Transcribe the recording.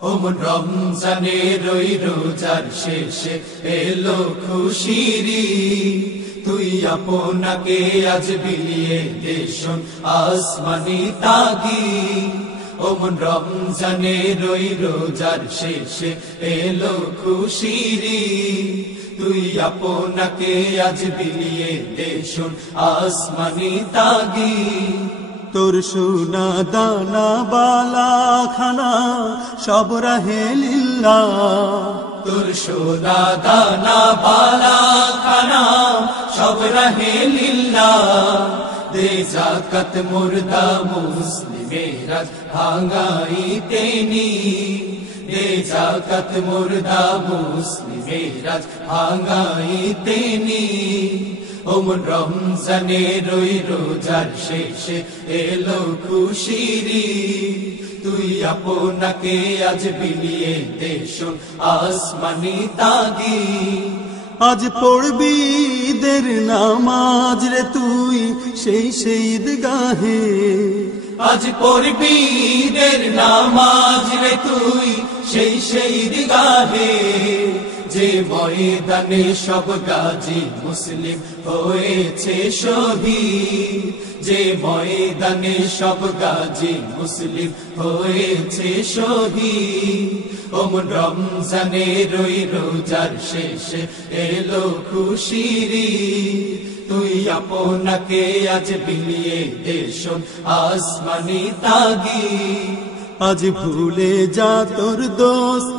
ওমন রমজানের ওই রোজার শেষে এলো খুশিরি, তুই আপনাকে আজ বিলিয়ে দেশন আসমানি তাগি। ওমন রমজানের ওই রোজার শেষে এলো খুশিরি, তুই আপনাকে আজ বিলিয়ে দেশন আসমানি তাগি। তোর সোনা দানা বালা খানা সব রাহে লিল্লাহ, তোর সোনা দানা বালা খানা সব রাহে লিল্লাহ। দে যাকাত মুর্দা মুসলিমেরা ভাঙাইতে নি, দে যাকাত মুর্দা মুসলিমেরা ভাঙাইতে নি। ওমন রমজানের ওই রোজার শেষে এলো খুশিরি, তুই আপনাকে আজ বিলিয়ে দেশন আসমানি তাগি। আজ পড়বি ঈদের নামাজ রে তুই সেই ঈদগাহে, আজ পড়বি ঈদের নামাজ রে তুই সেই ঈদগাহে। যে ময়দানে সব গাজী মুসলিম হয়েছে শহীদ, যে ময়দানে সব গাজী মুসলিম হয়েছে শহীদ। ওমন রমজানের ওই রোজার শেষে এলো খুশিরি, তুই আপনাকে আজ বিলিয়ে দেশন আসমানি তাগি। আজ ভুলে যা তোর দোস্ত